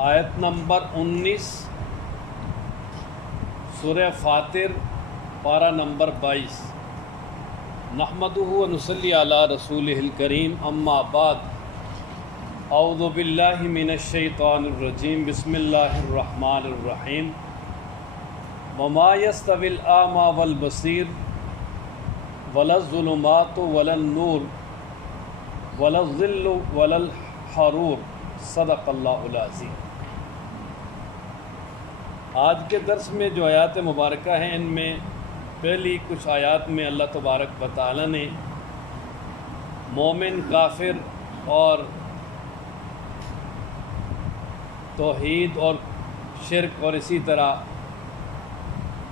آیت نمبر 19 سورہ فاطر پارہ نمبر 22۔ نحمدہ و نصلی علی رسولہ الکریم، اما بعد، اعوذ باللہ من الشیطان الرجیم، بسم اللہ الرحمن الرحیم۔ وما یستوی الاعمی والبصیر ولا الظلمات ولا النور ولا الظل ولا الحرور، صدق اللہ العظیم۔ آج کے درس میں جو آیات مبارکہ ہیں، ان میں پہلی کچھ آیات میں اللہ تبارک و تعالی نے مومن، کافر اور توحید اور شرک اور اسی طرح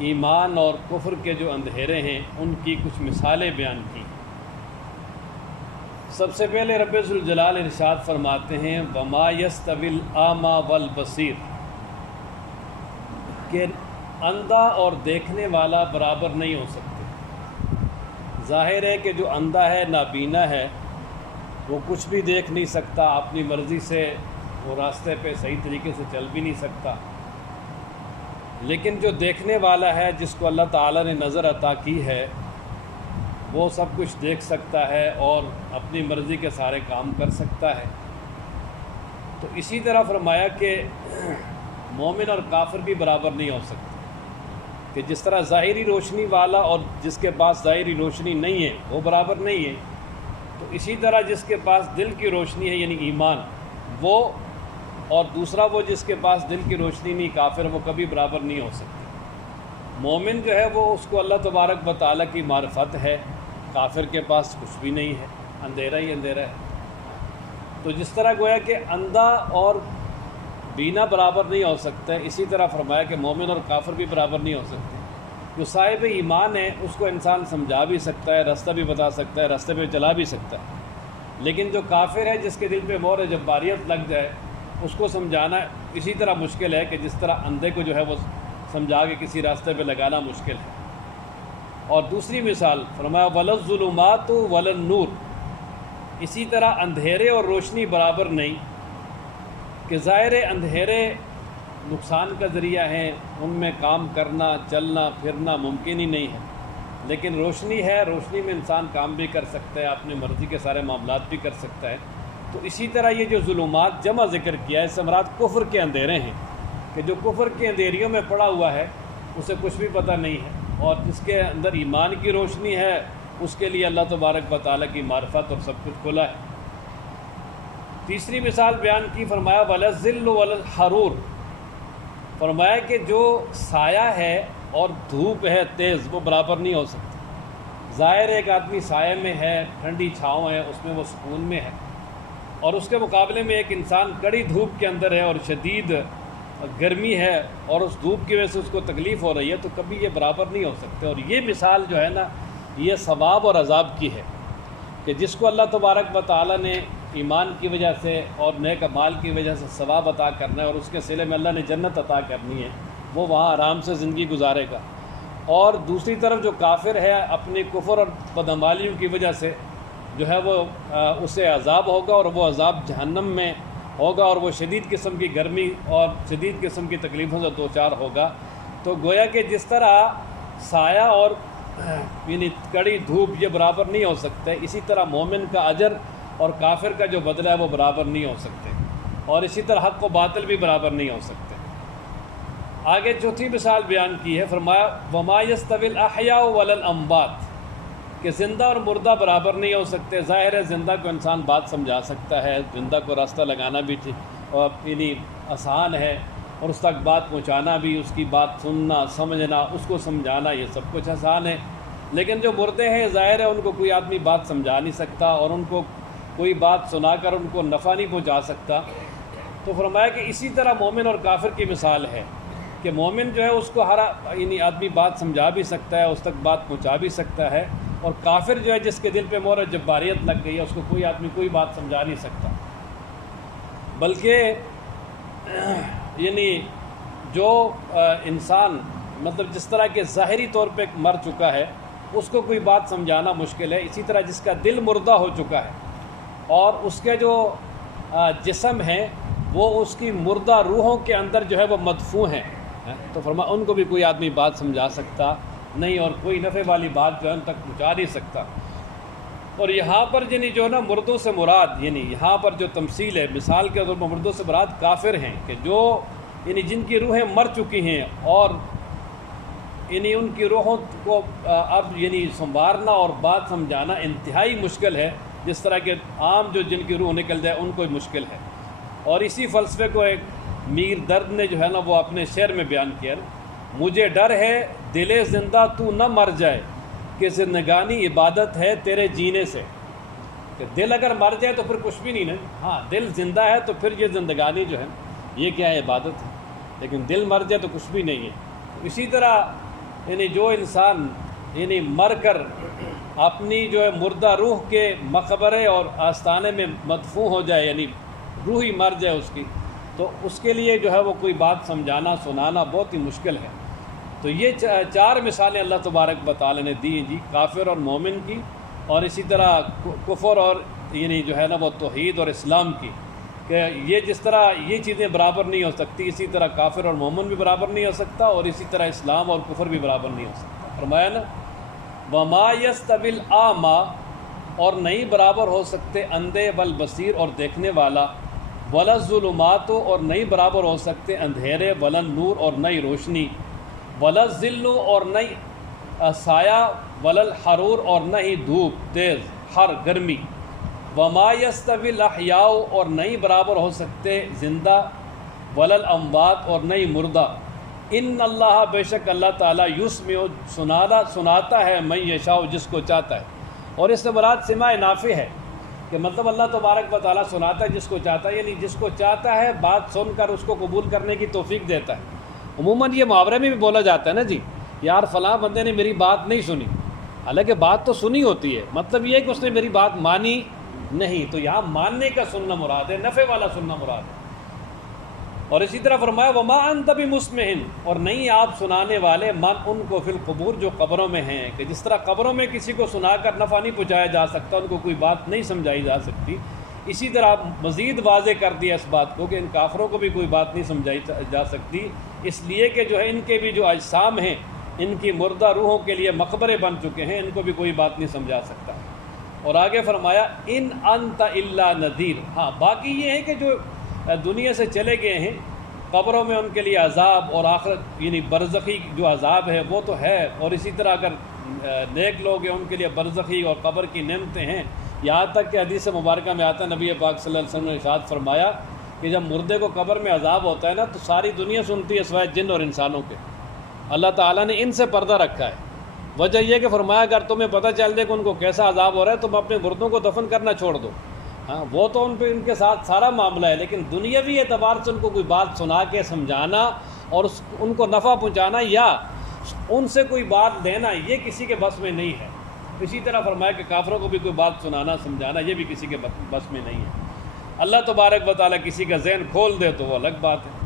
ایمان اور کفر کے جو اندھیرے ہیں ان کی کچھ مثالیں بیان کی۔ سب سے پہلے رب ذوالجلال ارشاد فرماتے ہیں وما یستوی الاعمی والبصیر، کہ اندھا اور دیکھنے والا برابر نہیں ہو سکتے۔ ظاہر ہے کہ جو اندھا ہے، نابینا ہے، وہ کچھ بھی دیکھ نہیں سکتا، اپنی مرضی سے وہ راستے پہ صحیح طریقے سے چل بھی نہیں سکتا، لیکن جو دیکھنے والا ہے، جس کو اللہ تعالیٰ نے نظر عطا کی ہے، وہ سب کچھ دیکھ سکتا ہے اور اپنی مرضی کے سارے کام کر سکتا ہے۔ تو اسی طرح فرمایا کہ مومن اور کافر بھی برابر نہیں ہو سکتے، کہ جس طرح ظاہری روشنی والا اور جس کے پاس ظاہری روشنی نہیں ہے وہ برابر نہیں ہے، تو اسی طرح جس کے پاس دل کی روشنی ہے یعنی ایمان، وہ اور دوسرا وہ جس کے پاس دل کی روشنی نہیں، کافر، وہ کبھی برابر نہیں ہو سکتے۔ مومن جو ہے وہ اس کو اللہ تبارک و تعالیٰ کی معرفت ہے، کافر کے پاس کچھ بھی نہیں ہے، اندھیرا ہی اندھیرا ہے۔ تو جس طرح گویا کہ اندھا اور بینا برابر نہیں ہو سکتا ہے، اسی طرح فرمایا کہ مومن اور کافر بھی برابر نہیں ہو سکتے۔ جو صاحب ایمان ہے اس کو انسان سمجھا بھی سکتا ہے، راستہ بھی بتا سکتا ہے، راستے پہ چلا بھی سکتا ہے، لیکن جو کافر ہے، جس کے دل پہ مہر جباریت لگ جائے، اس کو سمجھانا اسی طرح مشکل ہے کہ جس طرح اندھے کو جو ہے وہ سمجھا کے کسی راستے پہ لگانا مشکل ہے۔ اور دوسری مثال فرمایا ولا الظلمات ولا النور، اسی طرح اندھیرے اور روشنی برابر نہیں، کہ ظاہر اندھیرے نقصان کا ذریعہ ہیں، ان میں کام کرنا، چلنا پھرنا ممکن ہی نہیں ہے، لیکن روشنی ہے، روشنی میں انسان کام بھی کر سکتا ہے، اپنی مرضی کے سارے معاملات بھی کر سکتا ہے۔ تو اسی طرح یہ جو ظلمات جمع ذکر کیا ہے، اس سے مراد کفر کے اندھیرے ہیں، کہ جو کفر کے اندھیریوں میں پڑا ہوا ہے اسے کچھ بھی پتہ نہیں ہے، اور جس کے اندر ایمان کی روشنی ہے اس کے لیے اللہ تبارک و تعالیٰ کی معرفت اور سب کچھ کھلا ہے۔ تیسری مثال بیان کی، فرمایا ولا الظل ولا الحرور، فرمایا کہ جو سایہ ہے اور دھوپ ہے تیز، وہ برابر نہیں ہو سکتی۔ ظاہر ایک آدمی سائے میں ہے، ٹھنڈی چھاؤں ہے، اس میں وہ سکون میں ہے، اور اس کے مقابلے میں ایک انسان کڑی دھوپ کے اندر ہے اور شدید گرمی ہے اور اس دھوپ کی وجہ سے اس کو تکلیف ہو رہی ہے، تو کبھی یہ برابر نہیں ہو سکتے۔ اور یہ مثال جو ہے نا، یہ ثواب اور عذاب کی ہے، کہ جس کو اللہ تبارک و تعالیٰ نے ایمان کی وجہ سے اور نیک اعمال کی وجہ سے ثواب عطا کرنا ہے اور اس کے صلے میں اللہ نے جنت عطا کرنی ہے، وہ وہاں آرام سے زندگی گزارے گا۔ اور دوسری طرف جو کافر ہے، اپنی کفر اور بدعمالیوں کی وجہ سے جو ہے وہ اسے عذاب ہوگا، اور وہ عذاب جہنم میں ہوگا، اور وہ شدید قسم کی گرمی اور شدید قسم کی تکلیفوں سے دوچار ہوگا۔ تو گویا کہ جس طرح سایہ اور یعنی کڑی دھوپ یہ برابر نہیں ہو سکتے، اسی طرح مومن کا اجر اور کافر کا جو بدلہ ہے وہ برابر نہیں ہو سکتے، اور اسی طرح حق و باطل بھی برابر نہیں ہو سکتے۔ آگے چوتھی مثال بیان کی ہے، فرمایا وما یستوی الاحیاء ولا الاموات، کہ زندہ اور مردہ برابر نہیں ہو سکتے۔ ظاہر ہے زندہ کو انسان بات سمجھا سکتا ہے، زندہ کو راستہ لگانا بھی اور یعنی آسان ہے، اور اس تک بات پہنچانا بھی، اس کی بات سننا، سمجھنا، اس کو سمجھانا، یہ سب کچھ آسان ہے، لیکن جو مردے ہیں ظاہر ہے ان کو کوئی آدمی بات سمجھا نہیں سکتا، اور ان کو کوئی بات سنا کر ان کو نفع نہیں پہنچا سکتا۔ تو فرمایا کہ اسی طرح مومن اور کافر کی مثال ہے، کہ مومن جو ہے اس کو ہر یعنی آدمی بات سمجھا بھی سکتا ہے، اس تک بات پہنچا بھی سکتا ہے، اور کافر جو ہے جس کے دل پہ مہر جباریت لگ گئی ہے، اس کو کوئی آدمی کوئی بات سمجھا نہیں سکتا۔ بلکہ یعنی جو انسان مطلب جس طرح کے ظاہری طور پہ مر چکا ہے، اس کو کوئی بات سمجھانا مشکل ہے، اسی طرح جس کا دل مردہ ہو چکا ہے اور اس کے جو جسم ہیں وہ اس کی مردہ روحوں کے اندر جو ہے وہ مدفون ہیں، تو فرمایا ان کو بھی کوئی آدمی بات سمجھا سکتا نہیں اور کوئی نفع والی بات جو ہے ان تک پہنچا نہیں سکتا۔ اور یہاں پر یعنی جو ہے نا مردوں سے مراد، یعنی یہاں پر جو تمثیل ہے، مثال کے طور پر مردوں سے مراد کافر ہیں کہ جو یعنی جن کی روحیں مر چکی ہیں اور یعنی ان کی روحوں کو اب یعنی سنوارنا اور بات سمجھانا انتہائی مشکل ہے، جس طرح کہ عام جو جن کی روح نکل جائے ان کو مشکل ہے۔ اور اسی فلسفے کو ایک میر درد نے جو ہے نا وہ اپنے شعر میں بیان کیا، مجھے ڈر ہے دل زندہ تو نہ مر جائے کہ زندگانی عبادت ہے تیرے جینے سے، کہ دل اگر مر جائے تو پھر کچھ بھی نہیں نا، ہاں دل زندہ ہے تو پھر یہ زندگانی جو ہے یہ کیا ہے، عبادت ہے، لیکن دل مر جائے تو کچھ بھی نہیں ہے۔ اسی طرح یعنی جو انسان یعنی مر کر اپنی جو ہے مردہ روح کے مقبرے اور آستانے میں مدفون ہو جائے، یعنی روح ہی مر جائے اس کی، تو اس کے لیے جو ہے وہ کوئی بات سمجھانا سنانا بہت ہی مشکل ہے۔ تو یہ چار مثالیں اللہ تبارک و تعالی نے دی جی، کافر اور مومن کی، اور اسی طرح کفر اور یعنی جو ہے نا وہ توحید اور اسلام کی، کہ یہ جس طرح یہ چیزیں برابر نہیں ہو سکتی، اسی طرح کافر اور مومن بھی برابر نہیں ہو سکتا، اور اسی طرح اسلام اور کفر بھی برابر نہیں ہو سکتا۔ فرمایا نا وَمَا يَسْتَوِي الْأَعْمَى، اور نہیں برابر ہو سکتے اندھے والبصیر اور دیکھنے والا، وَلَا الظُّلُمَاتُ، اور نہیں برابر ہو سکتے اندھیرے، وَلَا النُّور، اور نئی روشنی، وَلَا الظِّلُّ، اور نئی سایہ، وَلَا الْحَرُورُ، اور نہ ہی دھوپ تیز ہر گرمی، وَمَا يَسْتَوِي الْأَحْيَاءُ، اور نہیں برابر ہو سکتے زندہ، وَلَا الْأَمْوَاتُ، اور نہیں مردہ، ان اللہ، بے شک اللہ تعالیٰ، یسمع، سناتا ہے من یشاء، جس کو چاہتا ہے۔ اور اس سے مراد سماع نافع ہے، کہ مطلب اللہ تبارک و تعالیٰ سناتا ہے جس کو چاہتا ہے، یعنی جس کو چاہتا ہے بات سن کر اس کو قبول کرنے کی توفیق دیتا ہے۔ عموماً یہ محاورے میں بھی بولا جاتا ہے نا جی، یار فلاں بندے نے میری بات نہیں سنی، حالانکہ بات تو سنی ہوتی ہے، مطلب یہ ہے کہ اس نے میری بات مانی نہیں، تو یہاں ماننے کا سننا مراد ہے، نفع والا سننا مراد ہے۔ اور اسی طرح فرمایا وما انت بمسمع، اور نہیں آپ سنانے والے من ان کو فی القبور، جو قبروں میں ہیں، کہ جس طرح قبروں میں کسی کو سنا کر نفع نہیں پہنچایا جا سکتا، ان کو کوئی بات نہیں سمجھائی جا سکتی، اسی طرح مزید واضح کر دیا اس بات کو کہ ان کافروں کو بھی کوئی بات نہیں سمجھائی جا سکتی، اس لیے کہ جو ہے ان کے بھی جو اجسام ہیں، ان کی مردہ روحوں کے لیے مقبرے بن چکے ہیں، ان کو بھی کوئی بات نہیں سمجھا سکتا۔ اور آگے فرمایا ان انت الا نذیر، ہاں باقی یہ ہے کہ جو دنیا سے چلے گئے ہیں، قبروں میں ان کے لیے عذاب اور آخرت یعنی برزخی جو عذاب ہے وہ تو ہے، اور اسی طرح اگر نیک لوگ ہیں ان کے لیے برزخی اور قبر کی نعمتیں ہیں، یہاں تک کہ حدیث مبارکہ میں آتا ہے نبی پاک صلی اللہ علیہ وسلم نے ارشاد فرمایا کہ جب مردے کو قبر میں عذاب ہوتا ہے نا تو ساری دنیا سنتی ہے سوائے جن اور انسانوں کے، اللہ تعالیٰ نے ان سے پردہ رکھا ہے۔ وجہ یہ کہ فرمایا اگر تمہیں پتہ چل جائے کہ ان کو کیسا عذاب ہو رہا ہے تم اپنے مردوں کو دفن کرنا چھوڑ دو، ہاں وہ تو ان پہ ان کے ساتھ سارا معاملہ ہے، لیکن دنیاوی اعتبار سے ان کو کوئی بات سنا کے سمجھانا اور ان کو نفع پہنچانا یا ان سے کوئی بات لینا یہ کسی کے بس میں نہیں ہے۔ اسی طرح فرمایا کہ کافروں کو بھی کوئی بات سنانا سمجھانا یہ بھی کسی کے بس میں نہیں ہے۔ اللہ تبارک و تعالیٰ کسی کا ذہن کھول دے تو وہ الگ بات ہے۔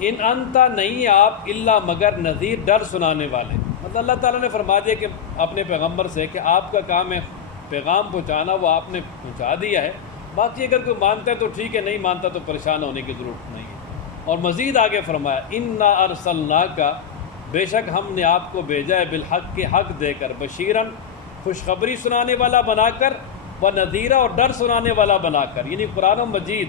ان انتا، نہیں آپ، الا مگر نذیر، ڈر سنانے والے، مطلب اللہ تعالیٰ نے فرما دیا کہ اپنے پیغمبر سے کہ آپ کا کام ہے پیغام پہنچانا، وہ آپ نے پہنچا دیا ہے، باقی اگر کوئی مانتا ہے تو ٹھیک ہے، نہیں مانتا تو پریشان ہونے کی ضرورت نہیں ہے۔ اور مزید آگے فرمایا انا ارسلناک، بے شک ہم نے آپ کو بھیجا ہے بالحق، کے حق دے کر، بشیرن، خوشخبری سنانے والا بنا کر، و نذیرا، اور ڈر سنانے والا بنا کر، یعنی قرآن مجید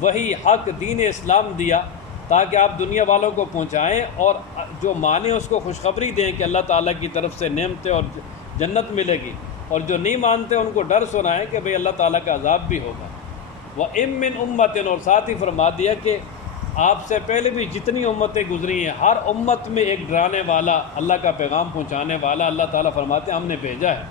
وہی حق دین اسلام دیا تاکہ آپ دنیا والوں کو پہنچائیں اور جو مانے اس کو خوشخبری دیں کہ اللہ تعالیٰ کی طرف سے نعمتیں اور جنت ملے گی، اور جو نہیں مانتے ان کو ڈر سنائیں کہ بھئی اللہ تعالیٰ کا عذاب بھی ہوگا۔ وَإِن مِّنْ أُمَّةٍ، اور ساتھ ہی فرما دیا کہ آپ سے پہلے بھی جتنی امتیں گزری ہیں ہر امت میں ایک ڈرانے والا، اللہ کا پیغام پہنچانے والا اللہ تعالیٰ فرماتے ہیں ہم نے بھیجا ہے۔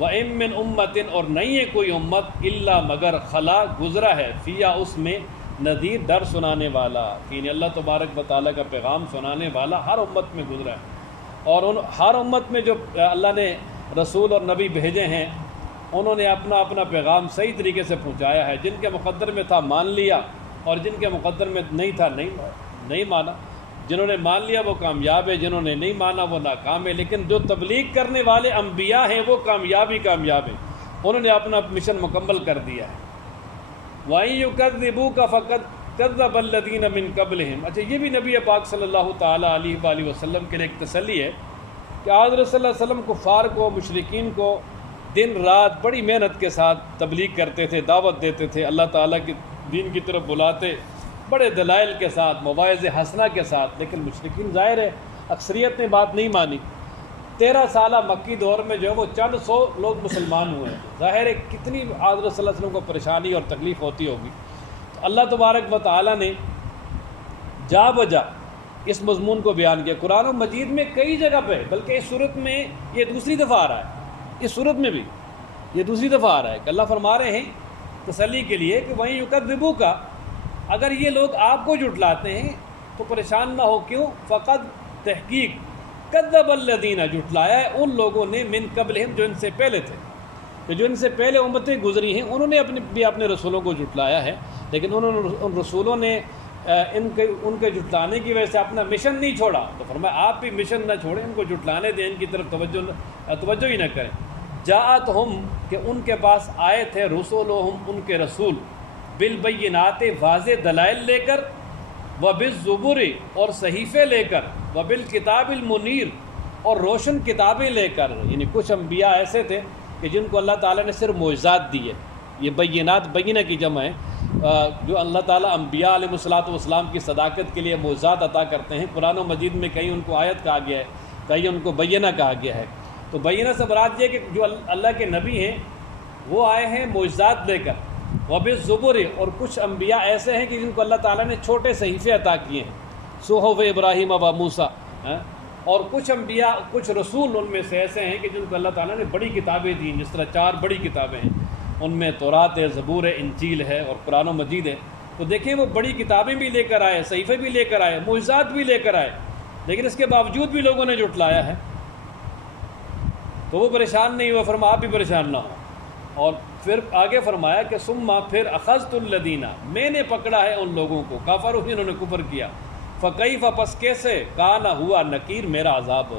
وَإِن مِّنْ أُمَّةٍ، اور نہیں ہے کوئی امت، الا مگر خلا، گزرا ہے، فیا، اس میں، نذیر، ڈر سنانے والا، یعنی اللہ تبارک و تعالیٰ کا پیغام سنانے والا ہر امت میں گزرا ہے۔ اور ہر امت میں جو اللہ نے رسول اور نبی بھیجے ہیں انہوں نے اپنا اپنا پیغام صحیح طریقے سے پہنچایا ہے، جن کے مقدر میں تھا مان لیا اور جن کے مقدر میں نہیں تھا نہیں مانا، جنہوں نے مان لیا وہ کامیاب ہے، جنہوں نے نہیں مانا وہ ناکام ہے۔ لیکن جو تبلیغ کرنے والے انبیاء ہیں وہ کامیاب ہیں، انہوں نے اپنا مشن مکمل کر دیا ہے۔ وَإِن يُكَذِّبُوكَ فَقَدْ كَذَّبَ الَّذِينَ مِن قَبْلِهِمْ۔ اچھا یہ بھی نبی پاک صلی اللہ تعالیٰ علیہ وآلہ وسلم کے لیے ایک تسلی ہے کہ حضرت صلی اللہ علیہ وسلم کفار کو، مشرکین کو دن رات بڑی محنت کے ساتھ تبلیغ کرتے تھے، دعوت دیتے تھے، اللہ تعالیٰ کے دین کی طرف بلاتے بڑے دلائل کے ساتھ، مواعظ حسنہ کے ساتھ، لیکن مشرکین ظاہر ہے اکثریت نے بات نہیں مانی۔ 13 سالہ مکی دور میں جو ہے وہ چند سو لوگ مسلمان ہوئے ہیں، ظاہر ہے کتنی حضرت صلی اللہ علیہ وسلم کو پریشانی اور تکلیف ہوتی ہوگی۔ تو اللہ تبارک و تعالیٰ نے جا بجا اس مضمون کو بیان کیا قرآن مجید میں کئی جگہ پہ، بلکہ اس صورت میں یہ دوسری دفعہ آ رہا ہے، اس صورت میں بھی یہ دوسری دفعہ آ رہا ہے کہ اللہ فرما رہے ہیں تسلی کے لیے کہ وہیں یکذبوک، اگر یہ لوگ آپ کو جھٹلاتے ہیں تو پریشان نہ ہو، کیوں؟ فقط تحقیق کذب الذین، جھٹلایا ہے ان لوگوں نے من قبلہم، جو ان سے پہلے تھے، کہ جو ان سے پہلے امتیں گزری ہیں انہوں نے اپنے رسولوں کو جھٹلایا ہے، لیکن انہوں نے ان رسولوں نے ان کے جھٹلانے کی وجہ سے اپنا مشن نہیں چھوڑا، تو فرمایا آپ بھی مشن نہ چھوڑیں، ان کو جھٹلانے دیں، ان کی طرف توجہ ہی نہ کریں۔ جاءتہم، کہ ان کے پاس آئے تھے، رسولہم، ان کے رسول، بالبینات، واضح دلائل لے کر، وبالزبر، اور صحیفے لے کر، وبالکتاب المنیر، اور روشن کتابیں لے کر۔ یعنی کچھ انبیاء ایسے تھے کہ جن کو اللہ تعالیٰ نے صرف معجزات دیے، یہ بینات بینہ کی جمع ہے، جو اللہ تعالیٰ انبیاء علیہ الصلوۃ والسلام کی صداقت کے لیے معجزات عطا کرتے ہیں۔ قرآن و مجید میں کہیں ان کو آیت کہا گیا ہے، کہیں ان کو بینہ کہا گیا ہے۔ تو بینہ سے مراد یہ کہ جو اللہ کے نبی ہیں وہ آئے ہیں معجزات لے کر، وبالزبر، اور کچھ انبیاء ایسے ہیں کہ جن کو اللہ تعالیٰ نے چھوٹے صحیفے عطا کیے ہیں، صحف ابراہیم و موسیٰ، اور کچھ انبیاء، کچھ رسول ان میں سے ایسے ہیں کہ جن کو اللہ تعالیٰ نے بڑی کتابیں دیں، جس طرح 4 بڑی کتابیں ہیں، ان میں تورات ہے، زبور ہے، انجیل ہے اور قرآن و مجید ہے۔ تو دیکھیں وہ بڑی کتابیں بھی لے کر آئے، صحیفے بھی لے کر آئے، معجزات بھی لے کر آئے، لیکن اس کے باوجود بھی لوگوں نے جھٹلایا ہے، تو وہ پریشان نہیں ہوا، فرمایا آپ بھی پریشان نہ ہو۔ اور پھر آگے فرمایا کہ ثم، پھر اخذت الذین، میں نے پکڑا ہے ان لوگوں کو، کفروا، انہوں نے کفر کیا، فکیف، پس کیسے، کان، ہوا، نکیر، میرا عذاب۔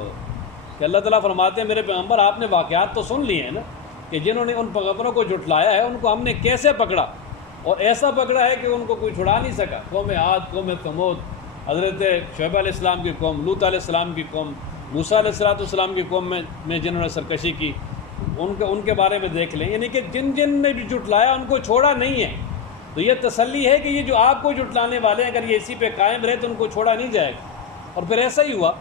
کہ اللہ تعالیٰ فرماتے ہیں میرے پیغمبر آپ نے واقعات تو سن لیے ہیں نا، کہ جنہوں نے ان پیغمبروں کو جھٹلایا ہے ان کو ہم نے کیسے پکڑا، اور ایسا پکڑا ہے کہ ان کو کوئی چھڑا نہیں سکا۔ قوم عاد، قوم ثمود، حضرت شعیب علیہ السلام کی قوم، لوط علیہ السلام کی قوم، موسیٰ علیہ السلام کی قوم میں جنہوں نے سرکشی کی، ان کے بارے میں دیکھ لیں، یعنی کہ جن نے بھی جھٹلایا ان کو چھوڑا نہیں ہے۔ تو یہ تسلی ہے کہ یہ جو آپ کو جھٹلانے والے ہیں اگر یہ اسی پہ قائم رہے تو ان کو چھوڑا نہیں جائے گا۔ اور پھر ایسا ہی ہوا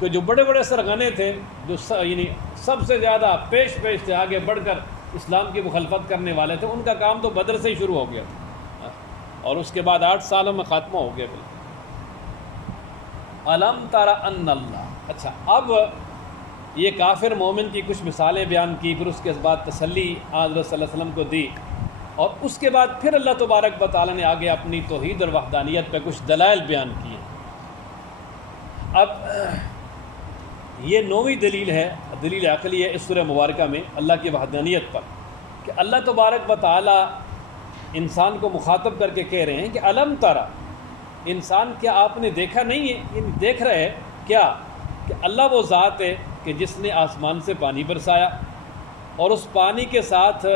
کہ جو بڑے بڑے سرغنے تھے، جو یعنی سب سے زیادہ پیش تھے، آگے بڑھ کر اسلام کی مخالفت کرنے والے تھے، ان کا کام تو بدر سے ہی شروع ہو گیا تھا، اور اس کے بعد 8 سالوں میں خاتمہ ہو گیا بالکل۔ الم تر ان اللہ، اچھا اب یہ کافر مومن کی کچھ مثالیں بیان کی، پھر اس کے بعد تسلی حضرت صلی اللہ علیہ وسلم کو دی، اور اس کے بعد پھر اللہ تبارک و تعالیٰ نے آگے اپنی توحید اور وحدانیت پہ کچھ دلائل بیان کیے۔ اب یہ 9ویں دلیل ہے، دلیل عقلی ہے اس سورہ مبارکہ میں اللہ کی وحدانیت پر، کہ اللہ تبارک و تعالیٰ انسان کو مخاطب کر کے کہہ رہے ہیں کہ الم ترا، انسان کیا آپ نے دیکھا نہیں ہے، یعنی دیکھ رہے کیا کہ اللہ وہ ذات ہے کہ جس نے آسمان سے پانی برسایا اور اس پانی کے ساتھ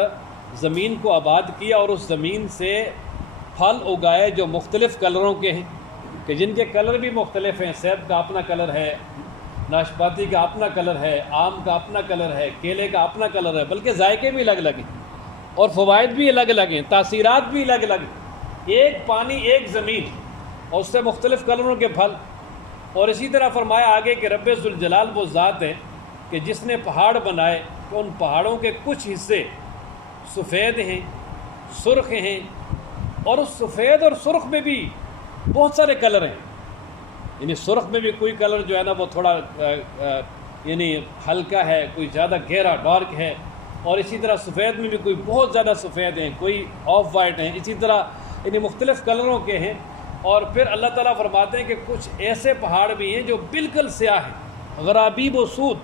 زمین کو آباد کیا، اور اس زمین سے پھل اگائے جو مختلف کلروں کے ہیں، کہ جن کے کلر بھی مختلف ہیں، سیب کا اپنا کلر ہے، ناشپاتی کا اپنا کلر ہے، آم کا اپنا کلر ہے، کیلے کا اپنا کلر ہے، بلکہ ذائقے بھی الگ الگ ہیں اور فوائد بھی الگ الگ ہیں، تاثیرات بھی الگ الگ ہیں۔ ایک پانی، ایک زمین، اور اس سے مختلف کلروں کے پھل۔ اور اسی طرح فرمایا آگے کہ رب ذوالجلال وہ ذات ہے کہ جس نے پہاڑ بنائے، کہ ان پہاڑوں کے کچھ حصے سفید ہیں، سرخ ہیں، اور اس سفید اور سرخ میں بھی بہت سارے کلر ہیں، یعنی سرخ میں بھی کوئی کلر جو ہے نا وہ تھوڑا یعنی ہلکا ہے، کوئی زیادہ گہرا ڈارک ہے، اور اسی طرح سفید میں بھی کوئی بہت زیادہ سفید ہیں، کوئی آف وائٹ ہیں، اسی طرح یعنی مختلف کلروں کے ہیں۔ اور پھر اللہ تعالیٰ فرماتے ہیں کہ کچھ ایسے پہاڑ بھی ہیں جو بالکل سیاہ ہیں، غرابیب و سود،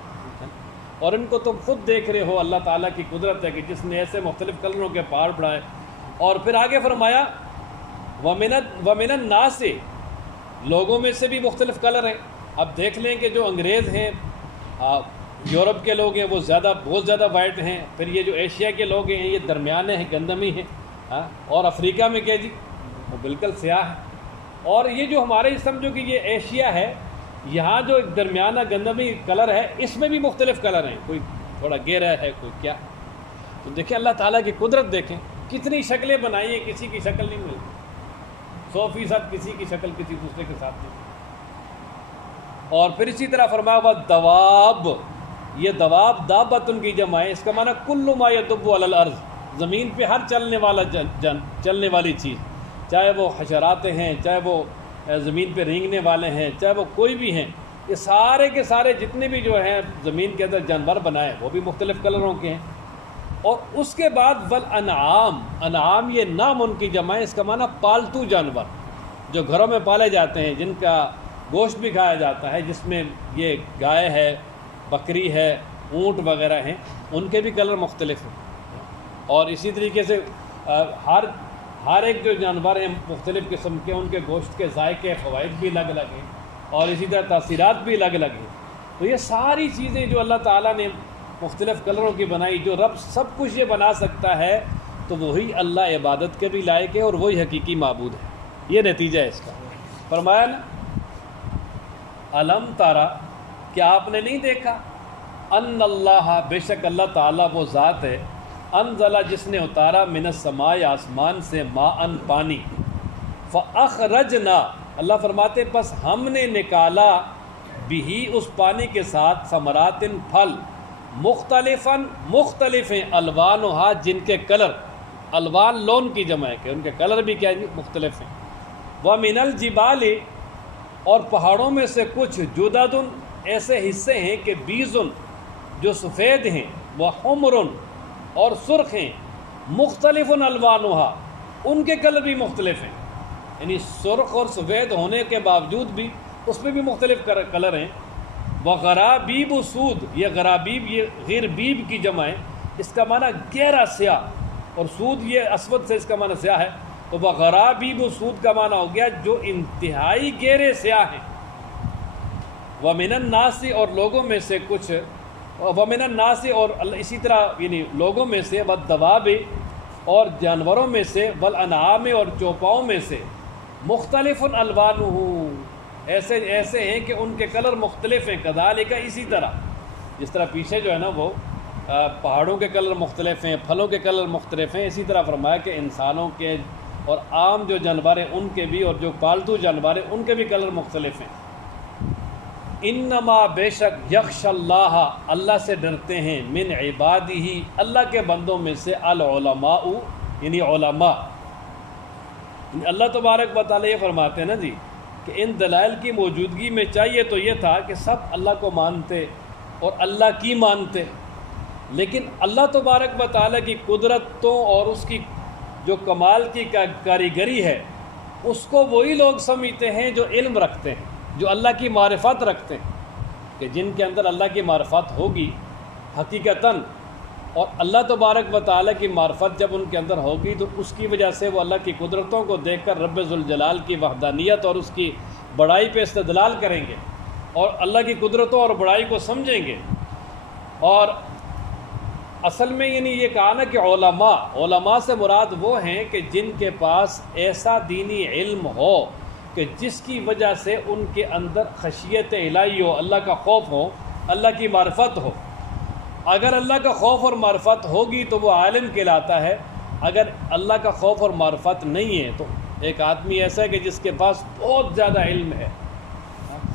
اور ان کو تم خود دیکھ رہے ہو، اللہ تعالیٰ کی قدرت ہے کہ جس نے ایسے مختلف کلروں کے پہاڑ بڑھائے۔ اور پھر آگے فرمایا وَمِنَ النَّاسِ، لوگوں میں سے بھی مختلف کلر ہیں۔ اب دیکھ لیں کہ جو انگریز ہیں، یورپ کے لوگ ہیں، وہ بہت زیادہ وائٹ ہیں، پھر یہ جو ایشیا کے لوگ ہیں یہ درمیانے ہیں، گندمی ہیں، ہاں، اور افریقہ میں کیا جی وہ بالکل سیاہ ہے. اور یہ جو ہمارے سمجھو کہ یہ ایشیا ہے، یہاں جو ایک درمیانہ گندمی کلر ہے اس میں بھی مختلف کلر ہیں، کوئی تھوڑا گہرا ہے کوئی کیا. تو دیکھیں اللہ تعالیٰ کی قدرت، دیکھیں کتنی شکلیں بنائی ہیں، کسی کی شکل نہیں ملتی، 100% کسی کی شکل کسی دوسرے کے ساتھ نہیں. اور پھر اسی طرح فرمایا ہوا دواب، یہ دواب دابتن کی جمع ہے، اس کا معنی کل ما یدب علی الارض، زمین پہ ہر چلنے والا چلنے والی چیز، چاہے وہ حشرات ہیں، چاہے وہ زمین پہ رینگنے والے ہیں، چاہے وہ کوئی بھی ہیں، یہ سارے کے سارے جتنے بھی جو ہیں زمین کے اندر جانور بنائے وہ بھی مختلف کلروں کے ہیں. اور اس کے بعد والانعام، انعام یہ نام ان کی جمع ہے، اس کا معنی پالتو جانور جو گھروں میں پالے جاتے ہیں، جن کا گوشت بھی کھایا جاتا ہے، جس میں یہ گائے ہے، بکری ہے، اونٹ وغیرہ ہیں، ان کے بھی کلر مختلف ہیں. اور اسی طریقے سے ہر ایک جو جانور ہیں مختلف قسم کے، ان کے گوشت کے ذائقے فوائد بھی الگ الگ ہیں، اور اسی طرح تاثیرات بھی الگ الگ ہیں. تو یہ ساری چیزیں جو اللہ تعالیٰ نے مختلف کلروں کی بنائی، جو رب سب کچھ یہ بنا سکتا ہے، تو وہی اللہ عبادت کے بھی لائق ہے اور وہی حقیقی معبود ہے. یہ نتیجہ ہے اس کا. فرمایا نا الم تارا، کیا آپ نے نہیں دیکھا، ان اللہ، بے شک اللہ تعالیٰ وہ ذات ہے، انزلہ جس نے اتارا، من السماء آسمان سے، ماء پانی، فاخرجنا، اللہ فرماتے پس ہم نے نکالا، بھی اس پانی کے ساتھ، ثمرات پھل، مختلفاً مختلف ہیں، الوانھا جن کے کلر، الوان لون کی جمع ہے کہ ان کے کلر بھی کیا ہیں مختلف ہیں. ومن الجبال، اور پہاڑوں میں سے کچھ، جدد ایسے حصے ہیں کہ بیزن جو سفید ہیں، وحمر اور سرخ ہیں، مختلف الوانھا ان کے کلر بھی مختلف ہیں، یعنی سرخ اور سفید ہونے کے باوجود بھی اس میں بھی مختلف کلر ہیں. وغرابیب سود، یہ غرابیب یہ غربیب کی جمع ہے، اس کا معنی گہرا سیاہ، اور سود یہ اسود سے اس کا معنی سیاہ ہے. تو وغرابیب سود کا معنی ہو گیا جو انتہائی گہرے سیاہ ہیں. ومن الناس، اور لوگوں میں سے کچھ، ومن الناس اور اسی طرح یعنی لوگوں میں سے، والدواب اور جانوروں میں سے، والانعام اور چوپاؤں میں سے، مختلف الوانہ ایسے ہیں کہ ان کے کلر مختلف ہیں. کذالک، اسی طرح جس طرح پیچھے جو ہے نا وہ پہاڑوں کے کلر مختلف ہیں، پھلوں کے کلر مختلف ہیں، اسی طرح فرمایا کہ انسانوں کے اور عام جو جانور ہیں ان کے بھی، اور جو پالتو جانور ہیں ان کے بھی کلر مختلف ہیں. انما، بے شک، یخشى اللہ، اللہ سے ڈرتے ہیں، من عبادہ، اللہ کے بندوں میں سے، العلماء یعنی علماء. اللہ تبارک و تعالیٰ یہ فرماتے ہیں نا جی کہ ان دلائل کی موجودگی میں چاہیے تو یہ تھا کہ سب اللہ کو مانتے اور اللہ کی مانتے، لیکن اللہ تبارک و تعالیٰ کی قدرتوں اور اس کی جو کمال کی کاریگری ہے اس کو وہی لوگ سمجھتے ہیں جو علم رکھتے ہیں، جو اللہ کی معرفت رکھتے ہیں، کہ جن کے اندر اللہ کی معرفت ہوگی حقیقتاً، اور اللہ تبارک و تعالیٰ کی معرفت جب ان کے اندر ہوگی تو اس کی وجہ سے وہ اللہ کی قدرتوں کو دیکھ کر رب ذوالجلال کی وحدانیت اور اس کی بڑائی پہ استدلال کریں گے، اور اللہ کی قدرتوں اور بڑائی کو سمجھیں گے. اور اصل میں یعنی یہ کہا نا کہ علماء سے مراد وہ ہیں کہ جن کے پاس ایسا دینی علم ہو کہ جس کی وجہ سے ان کے اندر خشیت الہی ہو، اللہ کا خوف ہو، اللہ کی معرفت ہو. اگر اللہ کا خوف اور معرفت ہوگی تو وہ عالم کہلاتا ہے. اگر اللہ کا خوف اور معرفت نہیں ہے تو ایک آدمی ایسا ہے کہ جس کے پاس بہت زیادہ علم ہے،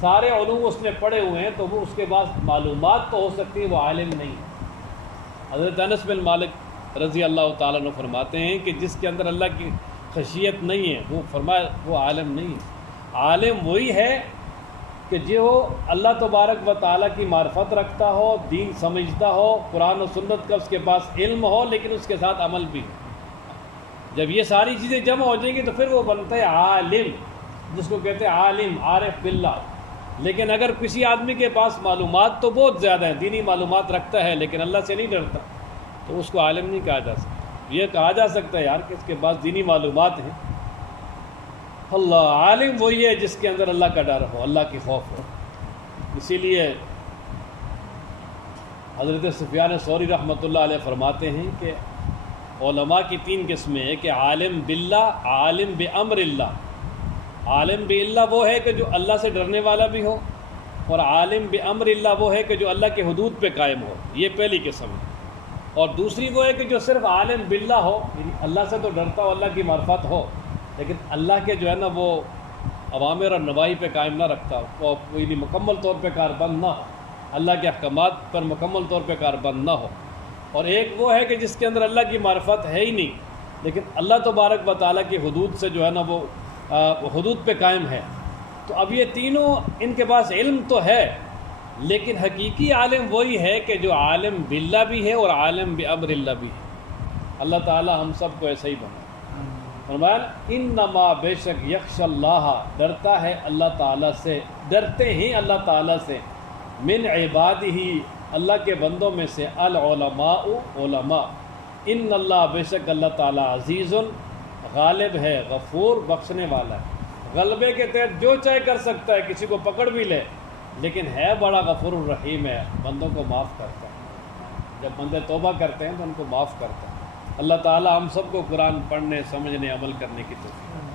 سارے علوم اس نے پڑھے ہوئے ہیں، تو وہ اس کے پاس معلومات تو ہو سکتی ہے، وہ عالم نہیں ہے. حضرت انس بن مالک رضی اللہ تعالیٰ عنہ فرماتے ہیں کہ جس کے اندر اللہ کی خشیت نہیں ہے، وہ فرمایا وہ عالم نہیں ہے. عالم وہی ہے کہ جو اللہ تبارک و تعالیٰ کی معرفت رکھتا ہو، دین سمجھتا ہو، قرآن و سنت کا اس کے پاس علم ہو، لیکن اس کے ساتھ عمل بھی. جب یہ ساری چیزیں جمع ہو جائیں گی تو پھر وہ بنتا ہے عالم، جس کو کہتے ہیں عالم، عارف باللہ. لیکن اگر کسی آدمی کے پاس معلومات تو بہت زیادہ ہیں، دینی معلومات رکھتا ہے لیکن اللہ سے نہیں ڈرتا، تو اس کو عالم نہیں کہا جا سکتا. یہ کہا جا سکتا ہے یار کہ اس کے پاس دینی معلومات ہیں. اللہ عالم وہی ہے جس کے اندر اللہ کا ڈر ہو، اللہ کی خوف ہو. اسی لیے حضرت سفیان ثوری رحمۃ اللہ علیہ فرماتے ہیں کہ علماء کی 3 قسمیں ہیں کہ عالم باللہ، عالم بامر اللہ۔ عالم باللہ وہ ہے کہ جو اللہ سے ڈرنے والا بھی ہو، اور عالم بامر اللہ وہ ہے کہ جو اللہ کے حدود پہ قائم ہو، یہ پہلی قسم ہے۔ اور دوسری وہ ہے کہ جو صرف عالم باللہ ہو، یعنی اللہ سے تو ڈرتا ہو، اللہ کی معرفت ہو، لیکن اللہ کے جو ہے نا وہ اوامر اور نواہی پہ قائم نہ رکھتا، وہ یعنی مکمل طور پہ کاربند نہ ہو، اللہ کے احکامات پر مکمل طور پہ کاربند نہ ہو۔ اور ایک وہ ہے کہ جس کے اندر اللہ کی معرفت ہے ہی نہیں، لیکن اللہ تبارک و تعالیٰ کی حدود سے جو ہے نا وہ حدود پہ قائم ہے۔ تو اب یہ تینوں ان کے پاس علم تو ہے، لیکن حقیقی عالم وہی ہے کہ جو عالم باللہ بھی ہے اور عالم بامر اللہ بھی ہے۔ اللہ تعالیٰ ہم سب کو ایسا ہی بنا۔ فرمایا انما بے شک یخشى اللہ، ڈرتا ہے اللہ تعالیٰ سے، ڈرتے ہیں اللہ تعالیٰ سے، من عبادہ، اللہ کے بندوں میں سے، العلماء، علماء۔ ان اللہ، بے شک اللہ تعالیٰ، عزیز، غالب ہے، غفور، بخشنے والا ہے۔ غلبے کے تحت جو چاہے کر سکتا ہے، کسی کو پکڑ بھی لے، لیکن ہے بڑا غفور الرحیم ہے، بندوں کو معاف کرتا ہے۔ جب بندے توبہ کرتے ہیں تو ان کو معاف کرتا ہے۔ اللہ تعالیٰ ہم سب کو قرآن پڑھنے، سمجھنے، عمل کرنے کی توفیق۔